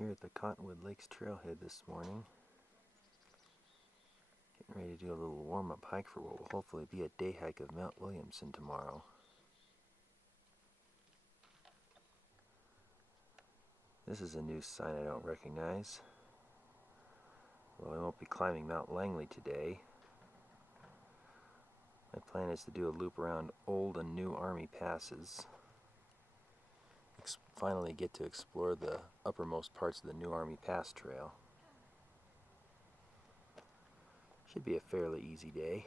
Here at the Cottonwood Lake's Trailhead this morning. Getting ready to do a little warm-up hike for what will hopefully be a day hike of Mount Williamson tomorrow. This is a new sign I don't recognize. Well, I won't be climbing Mount Langley today. My plan is to do a loop around old and new Army passes. Finally get to explore the uppermost parts of the new Army Pass trail. Should be a fairly easy day,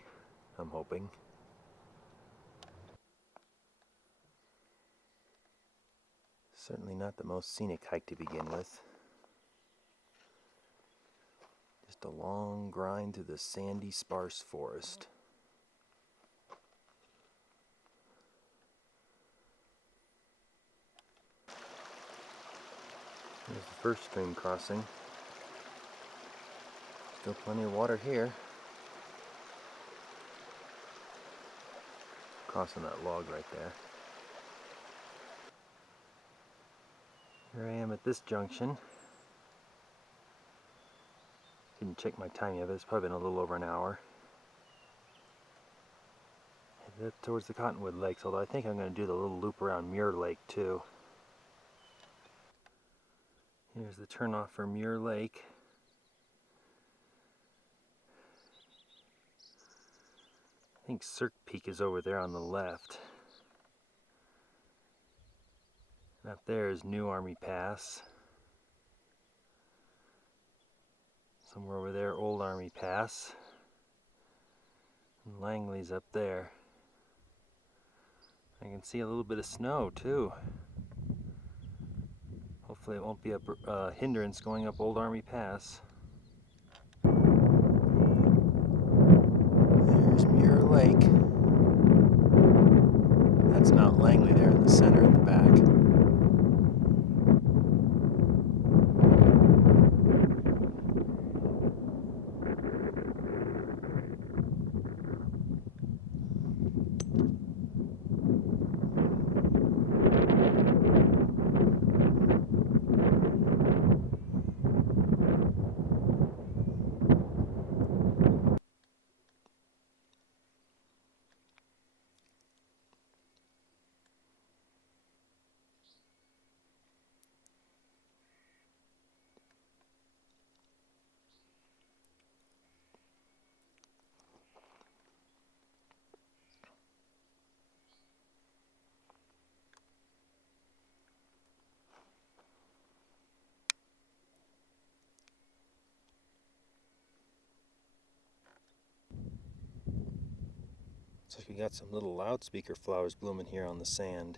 I'm hoping. Certainly not the most scenic hike to begin with. Just a long grind through the sandy, sparse forest. Here's the first stream crossing. Still plenty of water here. Crossing that log right there. Here I am at this junction. Didn't check my time yet, but it's probably been a little over an hour. Headed up towards the Cottonwood Lakes, although I think I'm going to do the little loop around Muir Lake too. Here's the turnoff for Muir Lake. I think Cirque Peak is over there on the left. And up there is New Army Pass. Somewhere over there, Old Army Pass. And Langley's up there. I can see a little bit of snow too. Hopefully it won't be a hindrance going up Old Army Pass. There's Muir Lake. That's Mount Langley there in the center in the back. So we got some little loudspeaker flowers blooming here on the sand.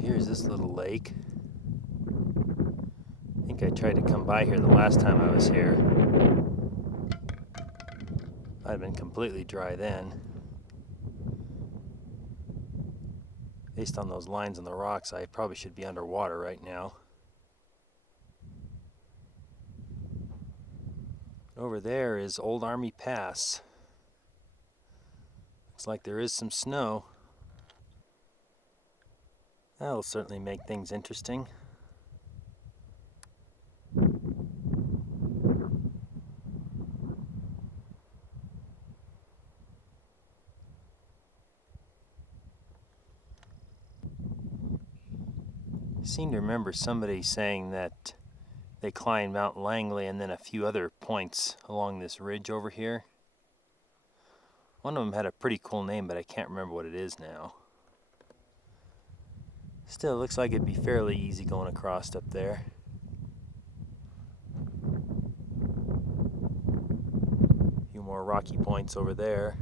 Here's this little lake. I think I tried to come by here the last time I was here. I'd been completely dry then. Based on those lines on the rocks, I probably should be underwater right now. Over there is Old Army Pass. Looks like there is some snow. That'll certainly make things interesting. I seem to remember somebody saying that they climbed Mount Langley and then a few other points along this ridge over here. One of them had a pretty cool name, but I can't remember what it is now. Still, it looks like it'd be fairly easy going across up there. A few more rocky points over there.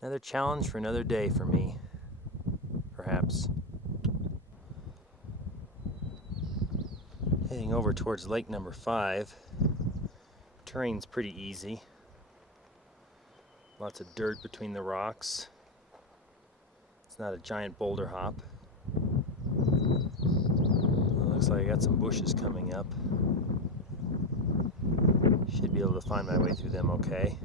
Another challenge for another day for me, perhaps. Heading over towards lake number 5. Terrain's pretty easy. Lots of dirt between the rocks. It's not a giant boulder hop. It looks like I got some bushes coming up. Should be able to find my way through them okay.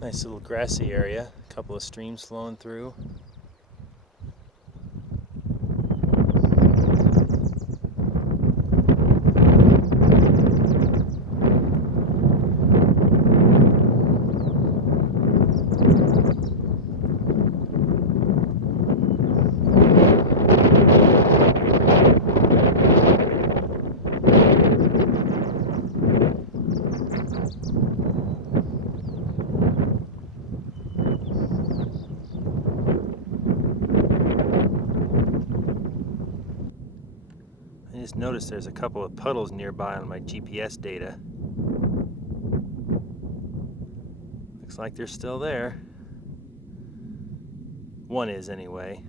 Nice little grassy area, a couple of streams flowing through. I just noticed there's a couple of puddles nearby on my GPS data. Looks like they're still there. One is anyway.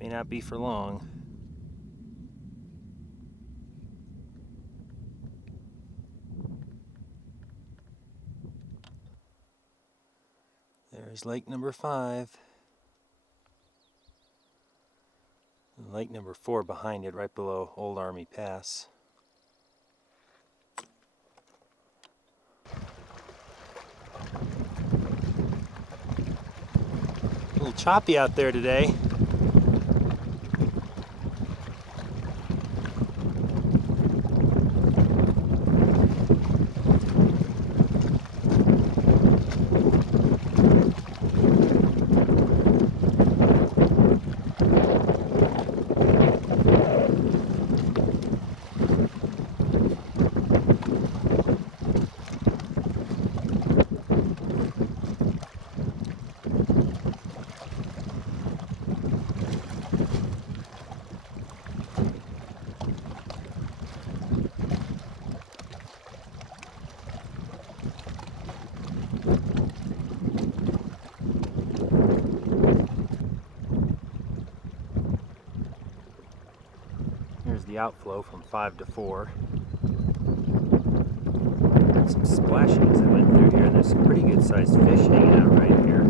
May not be for long. There's lake number 5. And lake number 4 behind it, right below Old Army Pass. A little choppy out there today. Here's the outflow from 5 to 4. Got some splashing as I went through here, and there's some pretty good sized fish hanging out right here.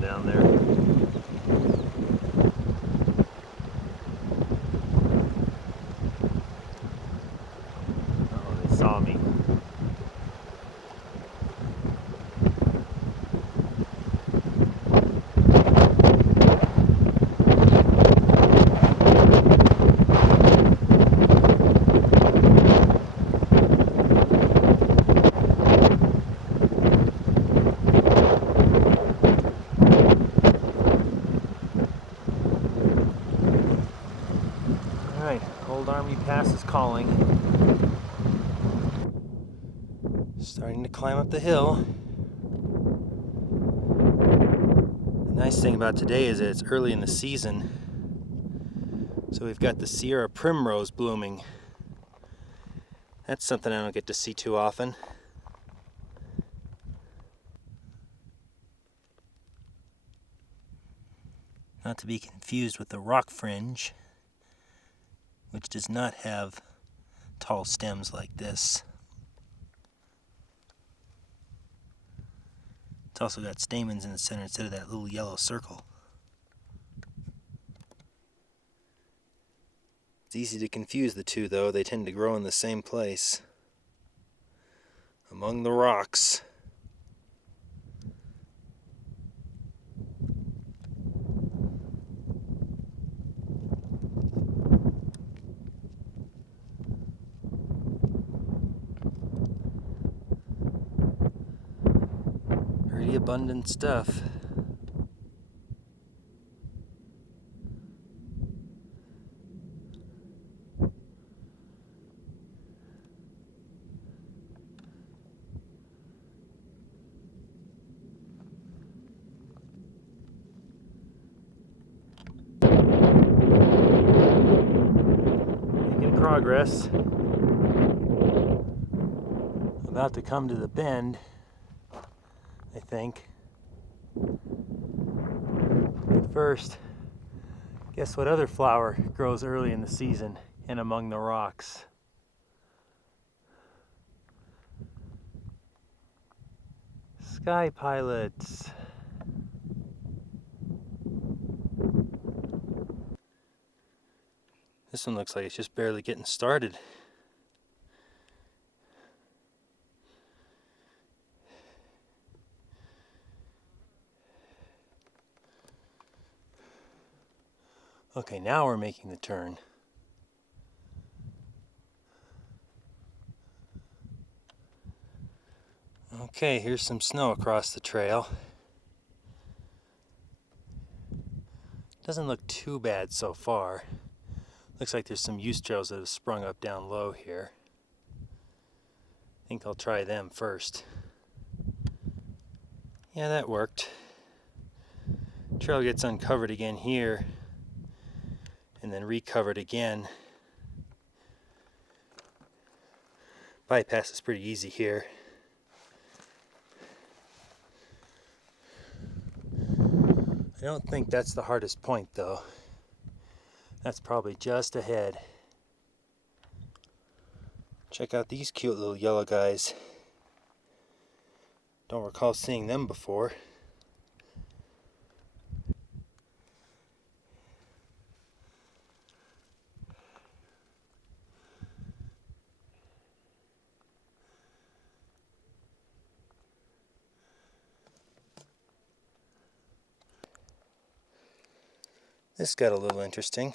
Down there. Oh, they saw me. Starting to climb up the hill. The nice thing about today is that it's early in the season, so we've got the Sierra Primrose blooming. That's something I don't get to see too often. Not to be confused with the rock fringe, which does not have tall stems like this. It's also got stamens in the center instead of that little yellow circle. It's easy to confuse the two though, they tend to grow in the same place, among the rocks. Pretty abundant stuff. Making progress. About to come to the bend, I think. But first, guess what other flower grows early in the season and among the rocks? Sky pilots. This one looks like it's just barely getting started. Okay, now we're making the turn. Okay, here's some snow across the trail. Doesn't look too bad so far. Looks like there's some used trails that have sprung up down low here. I think I'll try them first. Yeah, that worked. Trail gets uncovered again here, and then recovered again. Bypass is pretty easy here. I don't think that's the hardest point though. That's probably just ahead. Check out these cute little yellow guys. Don't recall seeing them before. This got a little interesting.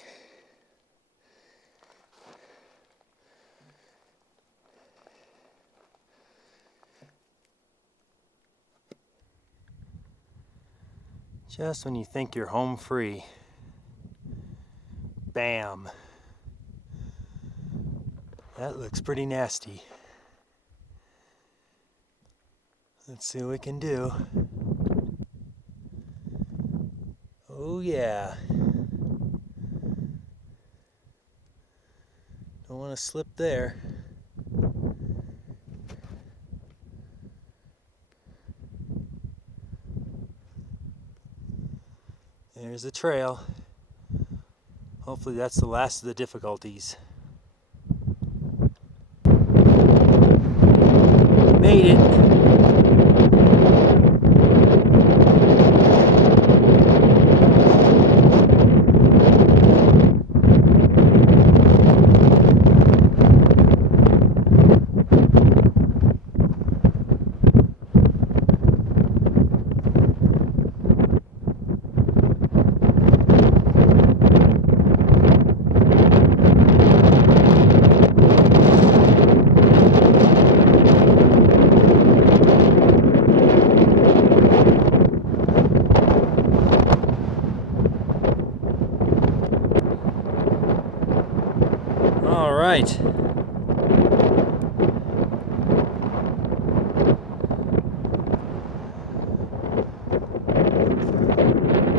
Just when you think you're home free, bam. That looks pretty nasty. Let's see what we can do. Oh yeah. Don't want to slip there. There's the trail. Hopefully that's the last of the difficulties. Made it.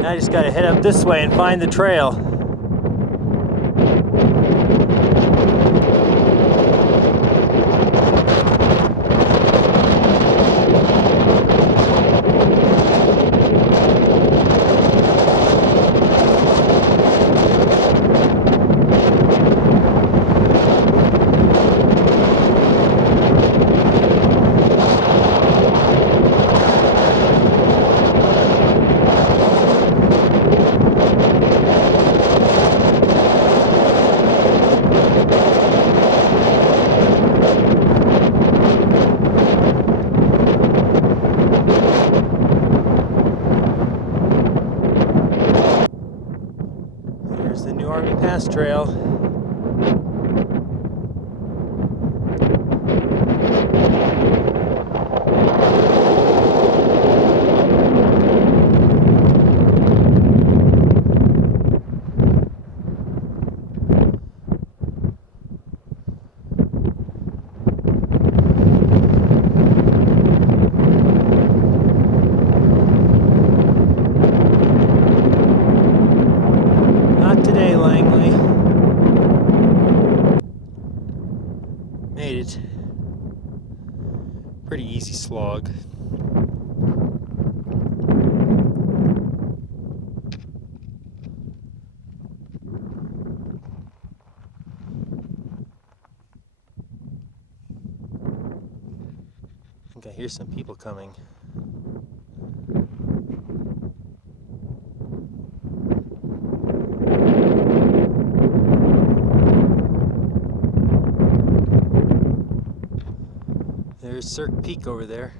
I just gotta head up this way and find the trail. Pass trail. Not today, Langley. Made it. Pretty easy slog. I think I hear some people coming. There's Cirque Peak over there.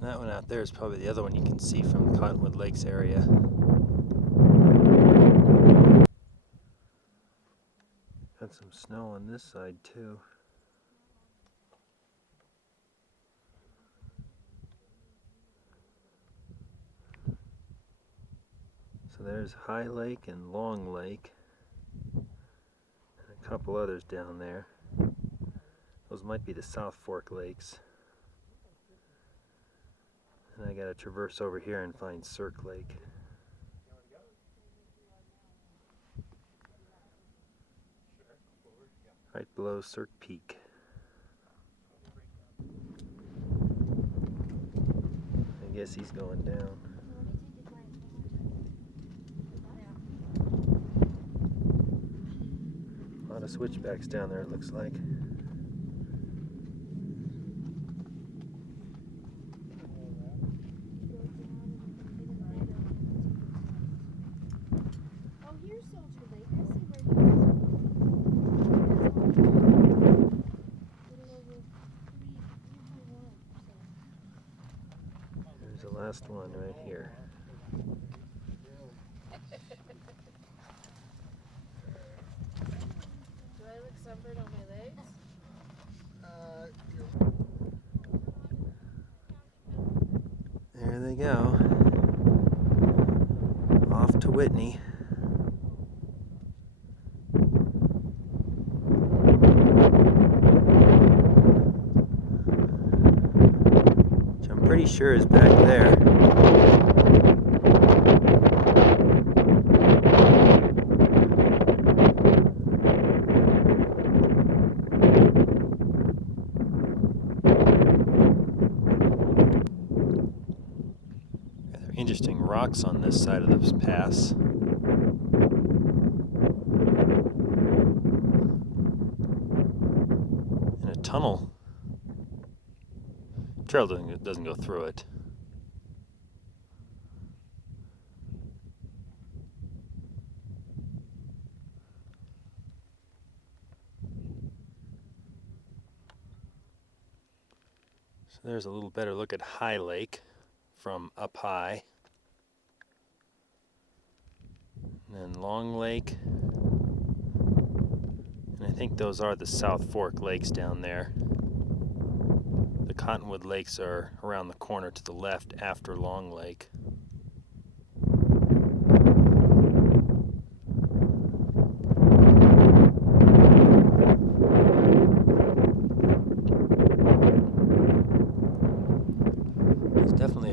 That one out there is probably the other one you can see from the Cottonwood Lakes area. Got some snow on this side too. So there's High Lake and Long Lake, and a couple others down there. Those might be the South Fork Lakes. And I gotta traverse over here and find Cirque Lake. Right below Cirque Peak. I guess he's going down. A lot of switchbacks down there, it looks like. There's the last one right here. Do I look sunburned on my legs? There they go. Off to Whitney. Which I'm pretty sure is back there. Interesting rocks on this side of this pass. And a tunnel. Trail doesn't go through it. So there's a little better look at High Lake from up high. And then Long Lake. And I think those are the South Fork Lakes down there. The Cottonwood Lakes are around the corner to the left after Long Lake.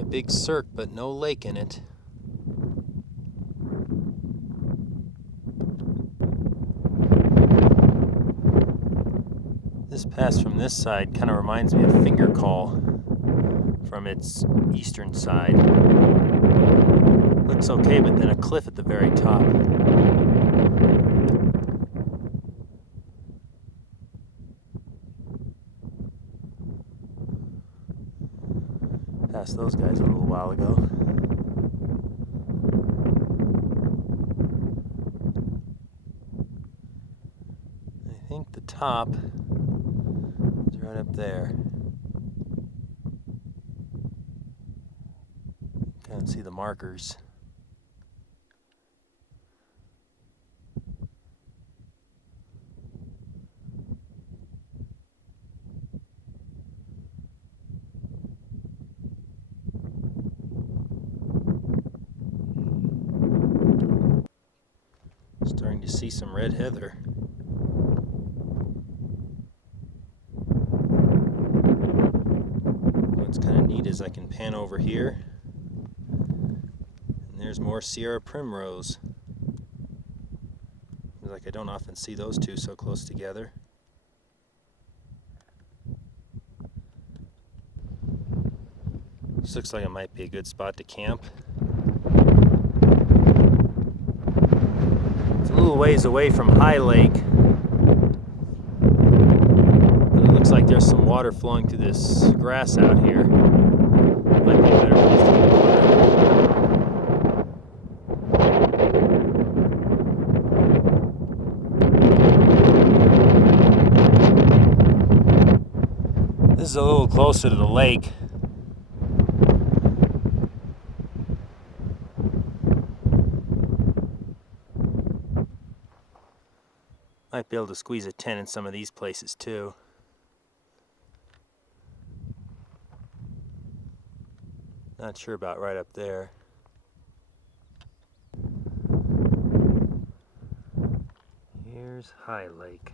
big cirque, but no lake in it. This pass from this side kind of reminds me of Finger Call from its eastern side. Looks okay, but then a cliff at the very top. Passed those guys a little while ago. I think the top is right up there. Can't see the markers. Starting to see some red heather. What's kind of neat is I can pan over here, and there's more Sierra Primrose. Like I don't often see those two so close together. This looks like it might be a good spot to camp. It's a little ways away from High Lake, but it looks like there's some water flowing through this grass out here. Might be a better place to go. This is a little closer to the lake. Might be able to squeeze a tent in some of these places too. Not sure about right up there. Here's High Lake.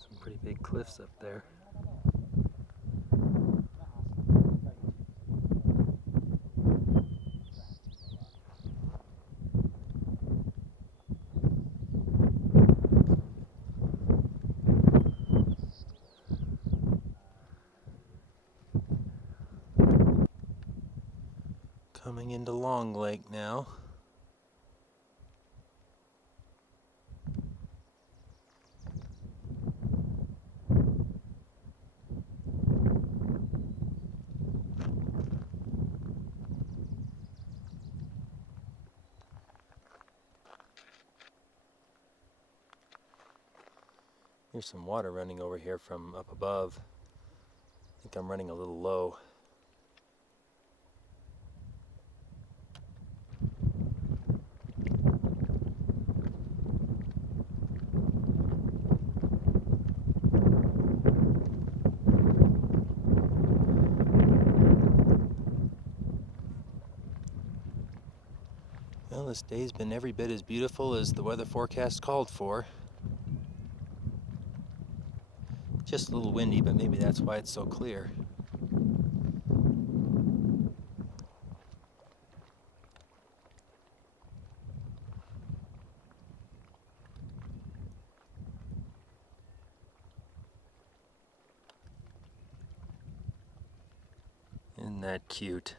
Some pretty big cliffs up there. Coming into Long Lake now. Here's some water running over here from up above. I think I'm running a little low. Well, this day's been every bit as beautiful as the weather forecast called for. Just a little windy, but maybe that's why it's so clear. Isn't that cute?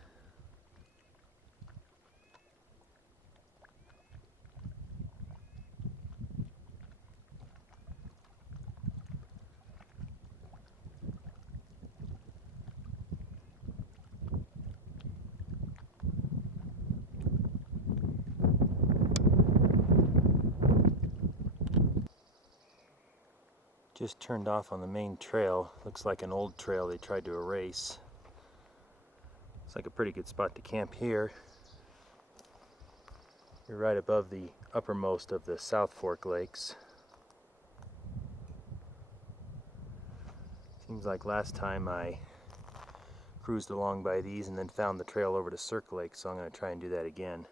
Just turned off on the main trail. Looks like an old trail they tried to erase. It's like a pretty good spot to camp here. You're right above the uppermost of the South Fork Lakes. Seems like last time I cruised along by these and then found the trail over to Cirque Lake, so I'm going to try and do that again.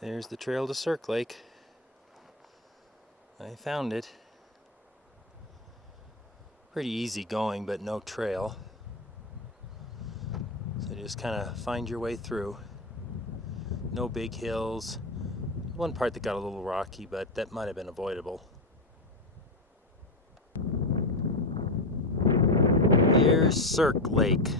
There's the trail to Cirque Lake. I found it. Pretty easy going, but no trail. So just kind of find your way through. No big hills. One part that got a little rocky, but that might have been avoidable. Here's Cirque Lake.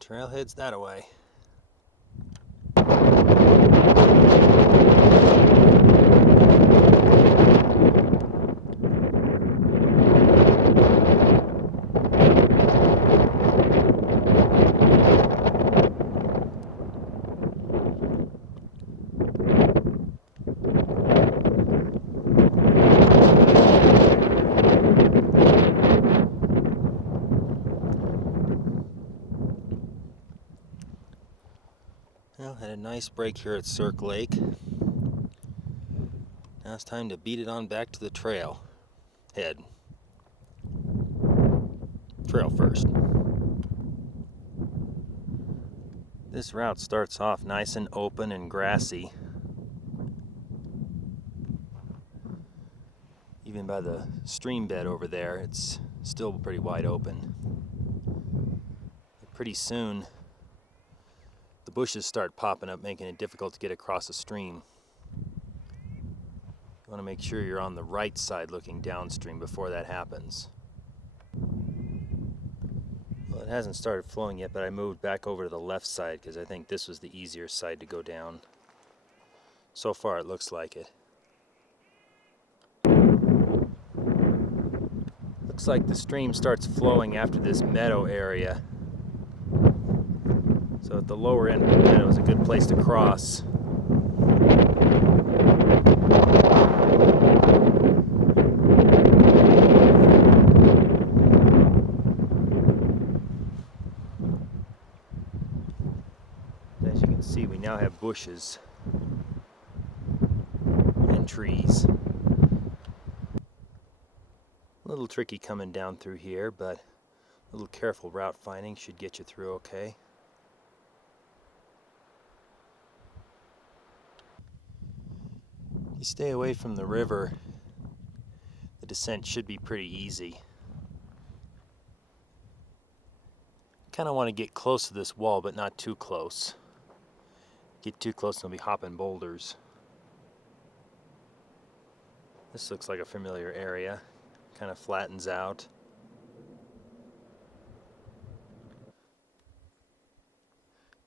Trailhead's that away. Well, had a nice break here at Cirque Lake. Now it's time to beat it on back to the trail. Head. Trail first. This route starts off nice and open and grassy. Even by the stream bed over there, it's still pretty wide open. But pretty soon, the bushes start popping up, making it difficult to get across the stream. You want to make sure you're on the right side looking downstream before that happens. Well, it hasn't started flowing yet, but I moved back over to the left side because I think this was the easier side to go down. So far it looks like it. Looks like the stream starts flowing after this meadow area. So at the lower end of the meadow is a good place to cross. As you can see, we now have bushes and trees. A little tricky coming down through here, but a little careful route finding should get you through okay. If you stay away from the river, the descent should be pretty easy. Kind of want to get close to this wall, but not too close. Get too close and you'll be hopping boulders. This looks like a familiar area. Kind of flattens out.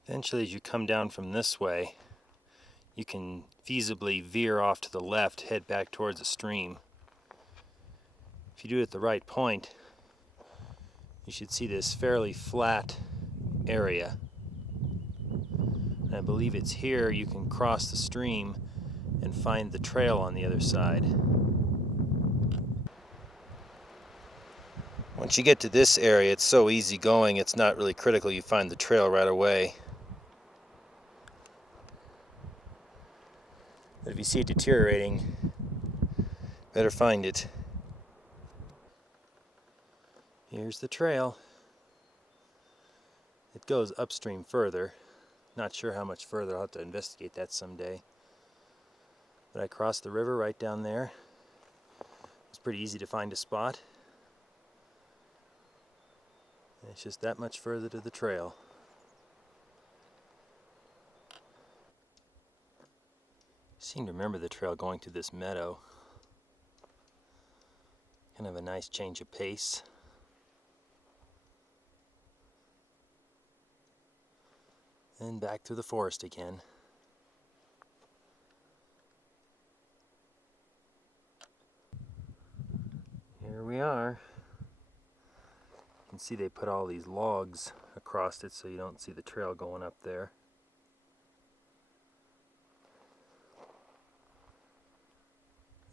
Eventually, as you come down from this way, you can feasibly veer off to the left, head back towards the stream. If you do it at the right point, you should see this fairly flat area. And I believe it's here you can cross the stream and find the trail on the other side. Once you get to this area, it's so easy going, it's not really critical you find the trail right away. But if you see it deteriorating, better find it. Here's the trail. It goes upstream further. Not sure how much further. I'll have to investigate that someday. But I crossed the river right down there. It's pretty easy to find a spot. And it's just that much further to the trail. I seem to remember the trail going through this meadow. Kind of a nice change of pace. And back through the forest again. Here we are. You can see they put all these logs across it so you don't see the trail going up there.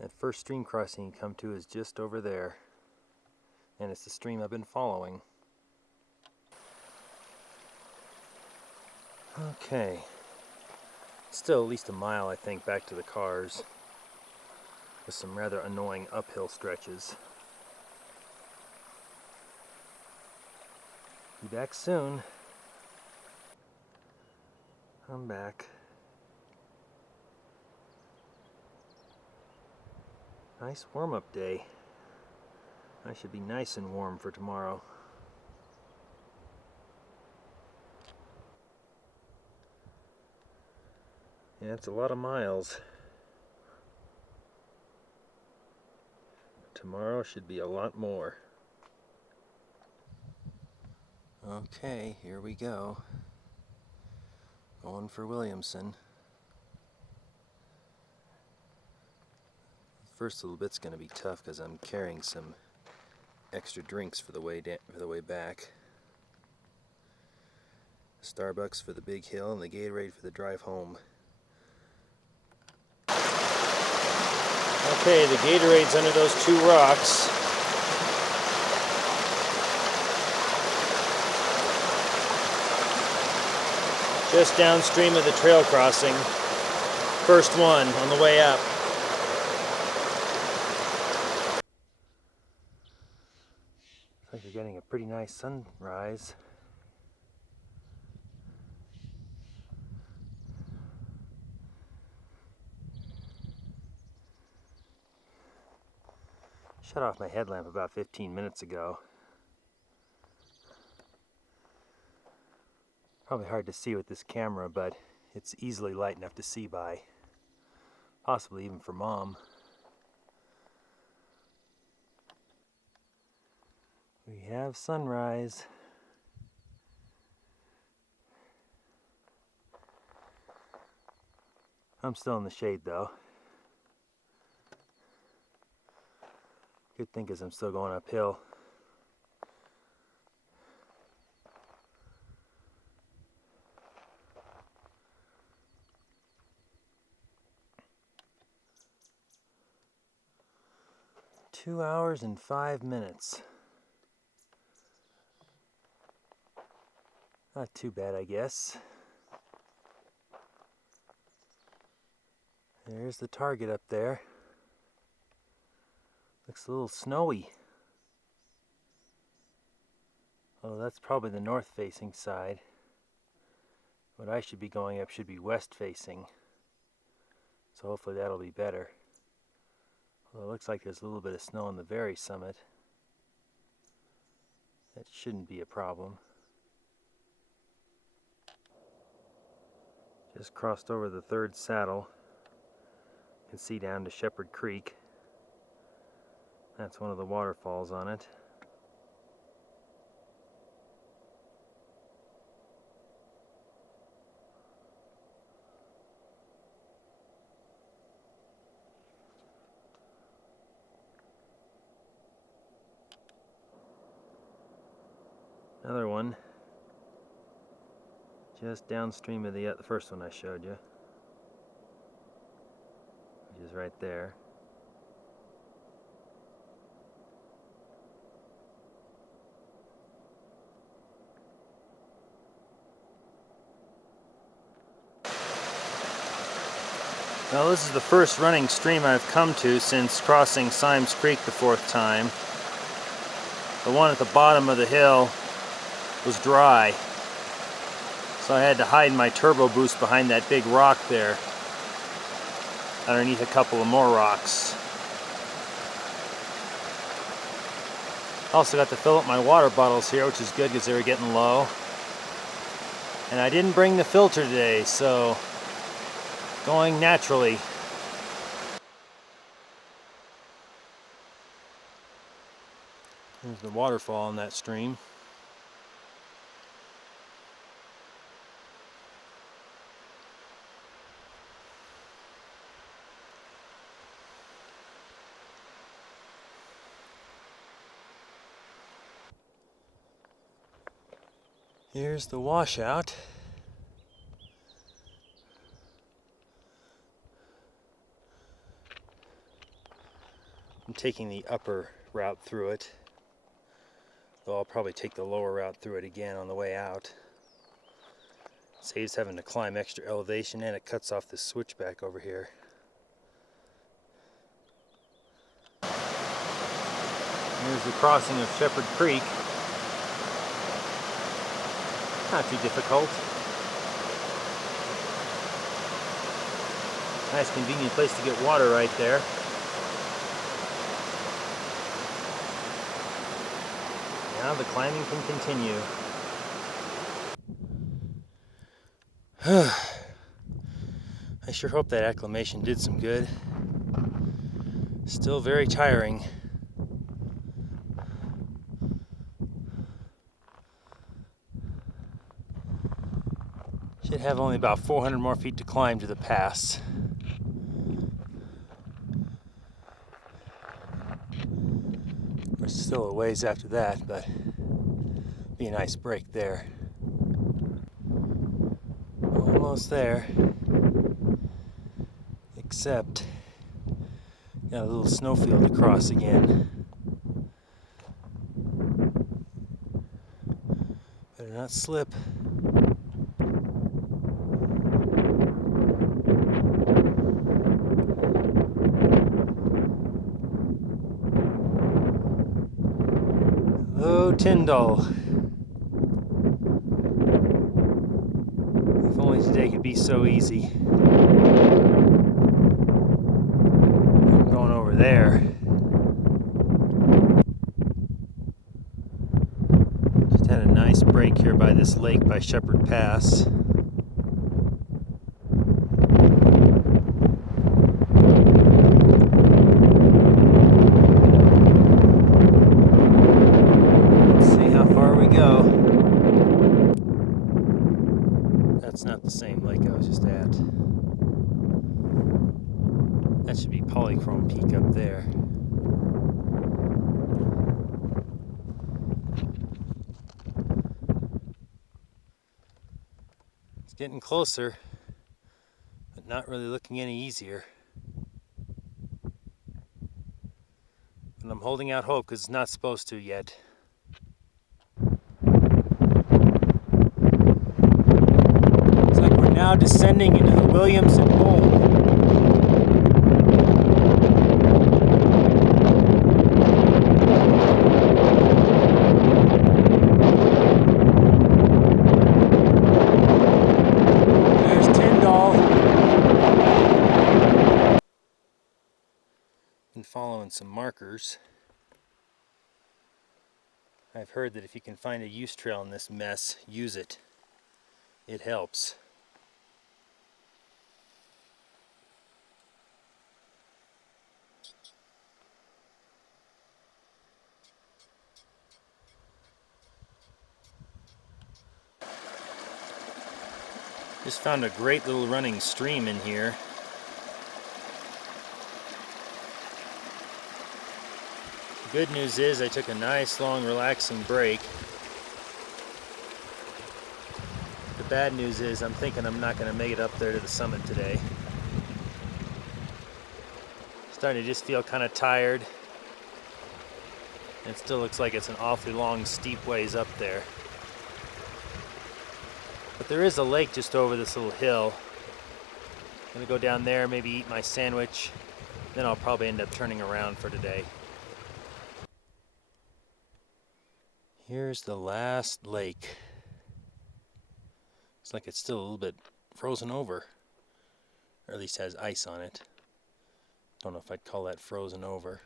That first stream crossing you come to is just over there. And it's the stream I've been following. Okay. Still at least a mile, I think, back to the cars. With some rather annoying uphill stretches. Be back soon. I'm back. Nice warm-up day. I should be nice and warm for tomorrow. Yeah, it's a lot of miles. Tomorrow should be a lot more. Okay, here we go. Going for Williamson. First little bit's going to be tough because I'm carrying some extra drinks for the way back. Starbucks for the big hill and the Gatorade for the drive home. Okay, the Gatorade's under those two rocks. Just downstream of the trail crossing. First one on the way up. Looks like you're getting a pretty nice sunrise. Shut off my headlamp about 15 minutes ago. Probably hard to see with this camera, but it's easily light enough to see by. Possibly even for Mom. We have sunrise. I'm still in the shade though. Good thing is I'm still going uphill. Two hours and 5 minutes. Not too bad, I guess. There's the target up there. Looks a little snowy. Oh, that's probably the north-facing side. What I should be going up should be west-facing. So hopefully that'll be better. Well, it looks like there's a little bit of snow on the very summit. That shouldn't be a problem. Just crossed over the third saddle. You can see down to Shepherd Creek. That's one of the waterfalls on it. Another one, just downstream of the first one I showed you, which is right there. Well, this is the first running stream I've come to since crossing Symmes Creek the 4th time. The one at the bottom of the hill was dry, so I had to hide my turbo boost behind that big rock there, underneath a couple of more rocks. Also got to fill up my water bottles here, which is good because they were getting low. And I didn't bring the filter today, so going naturally. There's the waterfall in that stream. Here's the washout. I'm taking the upper route through it, though I'll probably take the lower route through it again on the way out. Saves having to climb extra elevation, and it cuts off this switchback over here. Here's the crossing of Shepherd Creek. Not too difficult. Nice convenient place to get water right there. Now the climbing can continue. I sure hope that acclimation did some good. Still very tiring. Should have only about 400 more feet to climb to the pass. There's still a ways after that, but be a nice break there. Almost there, except got a little snowfield to cross again. Better not slip. Hello, Tyndall. If only today could be so easy. I'm going over there. Just had a nice break here by this lake by Shepherd Pass. That's not the same lake I was just at. That should be Polychrome Peak up there. It's getting closer, but not really looking any easier. And I'm holding out hope because it's not supposed to yet. Now descending into the Williamson Bowl. There's Tyndall. Been following some markers. I've heard that if you can find a use trail in this mess, use it. It helps. Just found a great little running stream in here. The good news is I took a nice long relaxing break. The bad news is I'm thinking I'm not going to make it up there to the summit today. Starting to just feel kind of tired. It still looks like it's an awfully long steep ways up there. But there is a lake just over this little hill. Gonna go down there, maybe eat my sandwich, then I'll probably end up turning around for today. Here's the last lake. Looks like it's still a little bit frozen over, or at least has ice on it. Don't know if I'd call that frozen over.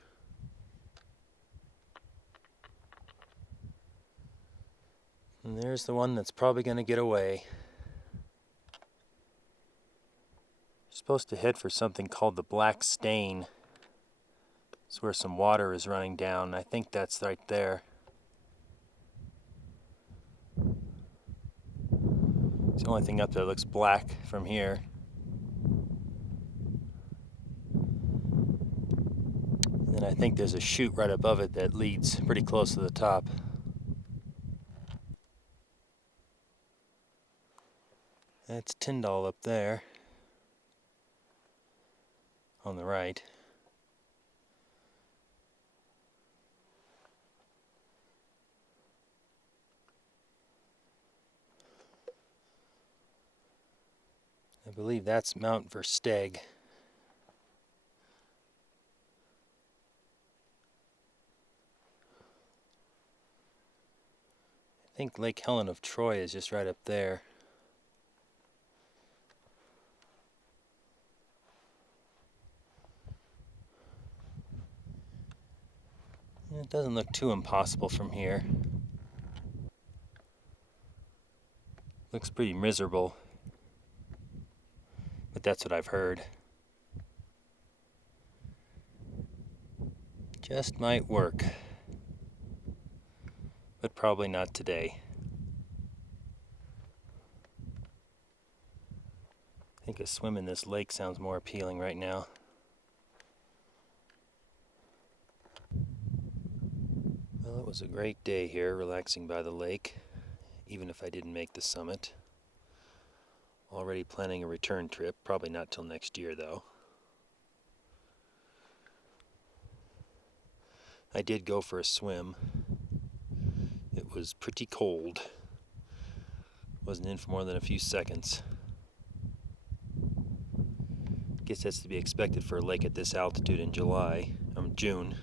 And there's the one that's probably going to get away. Supposed to head for something called the Black Stain. It's where some water is running down. I think that's right there. It's the only thing up there that looks black from here. And then I think there's a chute right above it that leads pretty close to the top. That's Tyndall up there on the right. I believe that's Mount Versteg. I think Lake Helen of Troy is just right up there. It doesn't look too impossible from here. Looks pretty miserable, but that's what I've heard. Just might work, but probably not today. I think a swim in this lake sounds more appealing right now. Well, it was a great day here, relaxing by the lake, even if I didn't make the summit. Already planning a return trip, probably not till next year though. I did go for a swim. It was pretty cold. Wasn't in for more than a few seconds. Guess that's to be expected for a lake at this altitude in June.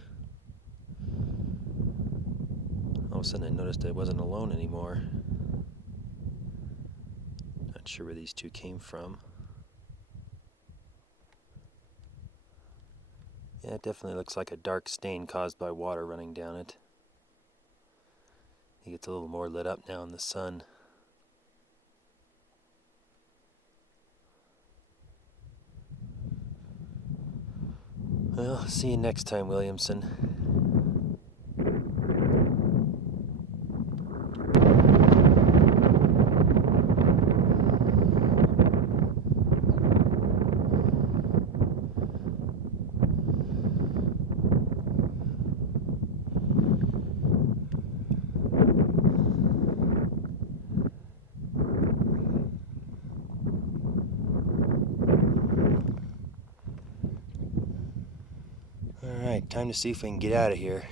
All of a sudden I noticed I wasn't alone anymore. Not sure where these two came from. Yeah, it definitely looks like a dark stain caused by water running down it. It gets a little more lit up now in the sun. Well, see you next time, Williamson. Alright, time to see if we can get out of here.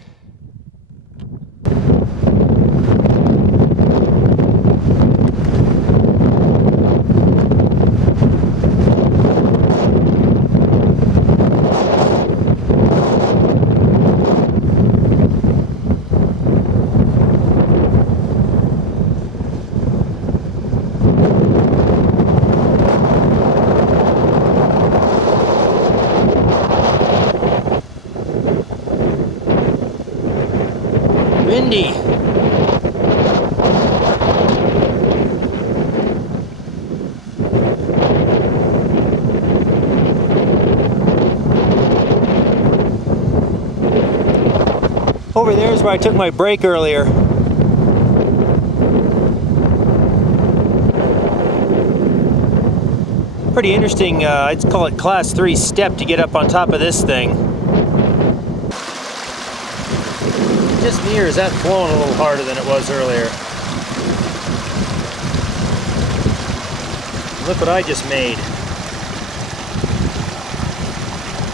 Windy. Over there is where I took my break earlier. Pretty interesting, I'd call it class 3 step to get up on top of this thing. Just me, or is that flowing a little harder than it was earlier? Look what I just made.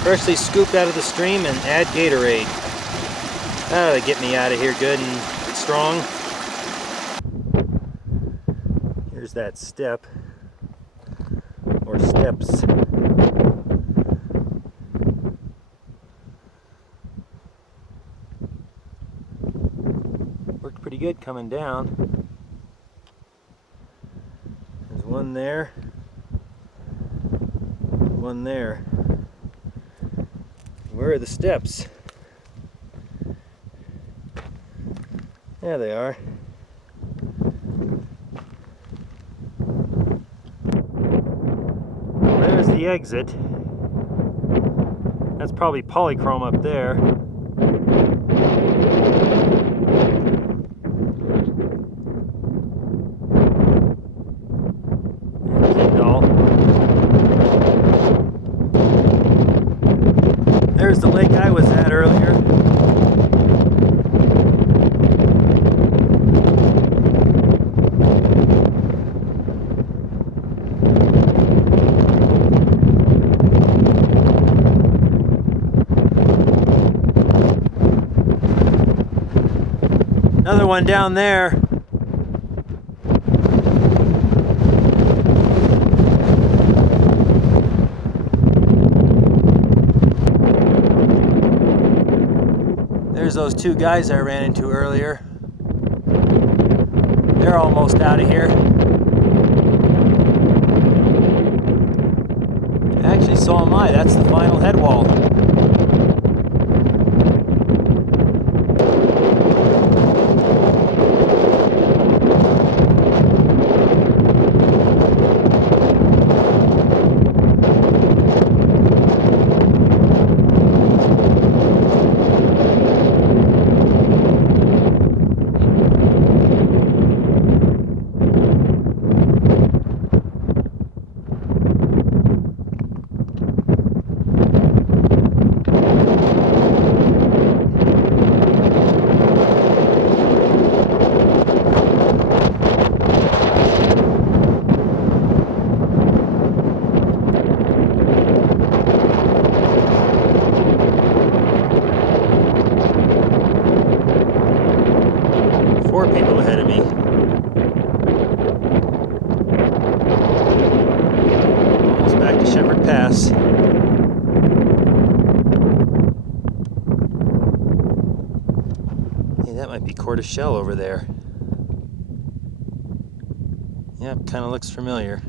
Freshly scooped out of the stream and add Gatorade. That'll get me out of here good and strong. Here's that step. or steps. Worked pretty good coming down. There's one there, one there. Where are the steps? There they are. There's the exit. That's probably polychrome up there. There's the lake I was at earlier. Another one down there. There's those two guys I ran into earlier. They're almost out of here. Actually, so am I. That's the final head wall. People ahead of me. Almost back to Symmes Pass. Hey, that might be Shell over there. Yep, kind of looks familiar.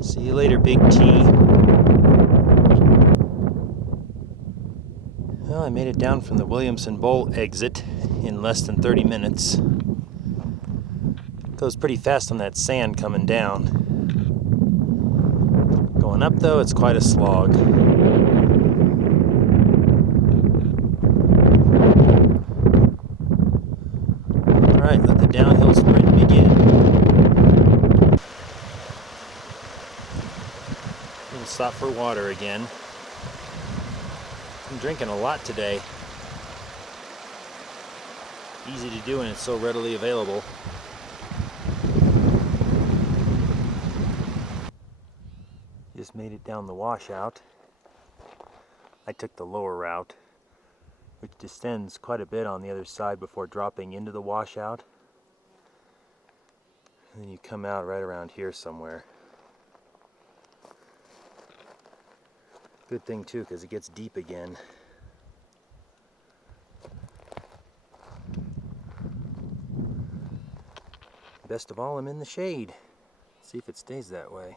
See you later, Big T. Well, I made it down from the Williamson Bowl exit in less than 30 minutes. Goes pretty fast on that sand coming down. Going up though, it's quite a slog. Alright, let the downhill sprint begin. We'll stop for water again. I'm drinking a lot today. Easy to do and it's so readily available. Just made it down the washout. I took the lower route, which descends quite a bit on the other side before dropping into the washout. And then you come out right around here somewhere. Good thing too, because it gets deep again. Best of all, I'm in the shade. See if it stays that way.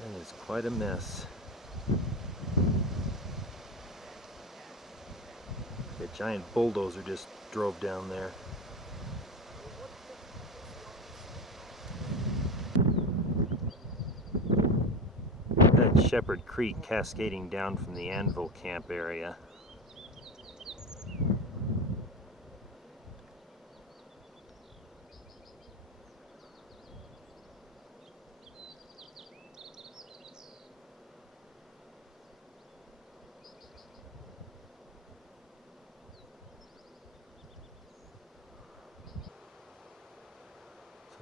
That is quite a mess. The giant bulldozer just drove down there. That's Shepherd Creek cascading down from the Anvil Camp area.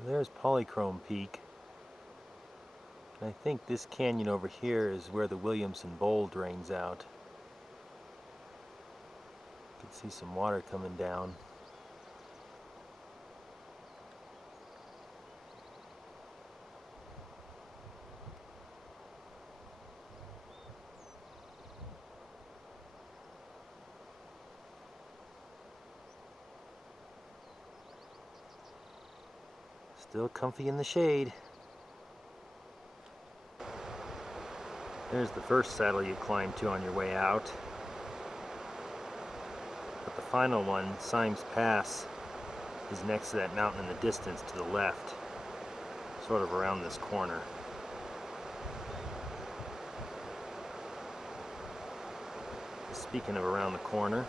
There's Polychrome Peak. And I think this canyon over here is where the Williamson Bowl drains out. You can see some water coming down. Still comfy in the shade. There's the first saddle you climb to on your way out. But the final one, Symmes Pass, is next to that mountain in the distance to the left, sort of around this corner. Speaking of around the corner,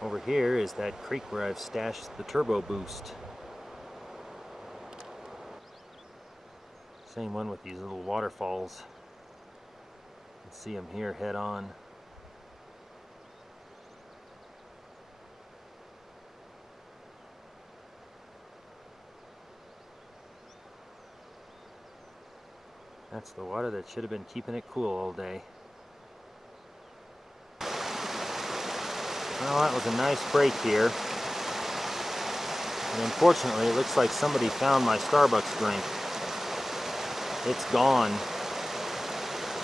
over here is that creek where I've stashed the turbo boost. Same one with these little waterfalls. You can see them here head on. That's the water that should have been keeping it cool all day. Well, that was a nice break here. And unfortunately, it looks like somebody found my Starbucks drink. It's gone.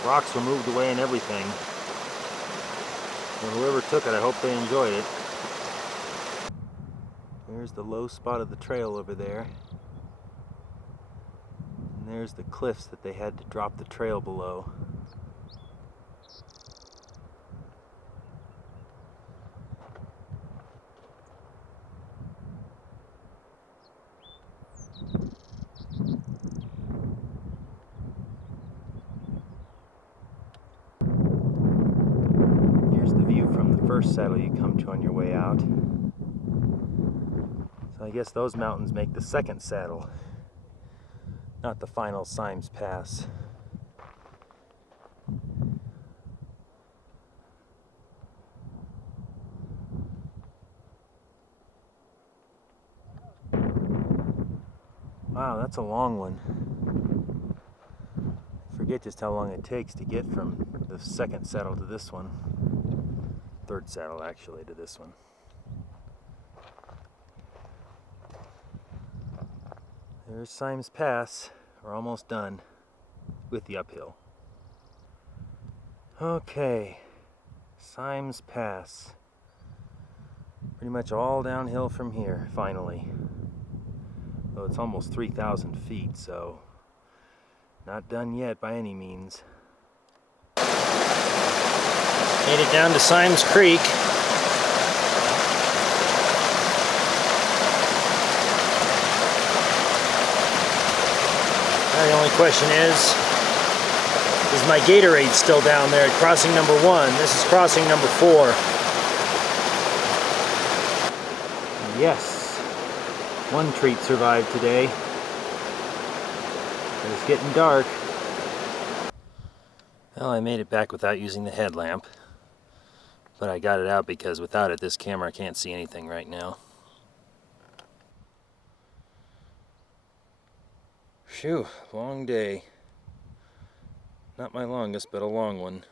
Rocks were moved away and everything. And whoever took it, I hope they enjoyed it. There's the low spot of the trail over there. And there's the cliffs that they had to drop the trail below. First saddle you come to on your way out. So I guess those mountains make the second saddle, not the final Symmes Pass. Wow, that's a long one. I forget just how long it takes to get from the second saddle to this one. Third saddle actually to this one. There's Symmes Pass. We're almost done with the uphill. Okay, Symmes Pass. Pretty much all downhill from here, finally. Though it's almost 3,000 feet, so not done yet by any means. Made it down to Symmes Creek. Now the only question is my Gatorade still down there at crossing number 1? This is crossing number 4. Yes, one treat survived today. But it's getting dark. Well, I made it back without using the headlamp. But I got it out because without it, this camera can't see anything right now. Phew, long day. Not my longest, but a long one.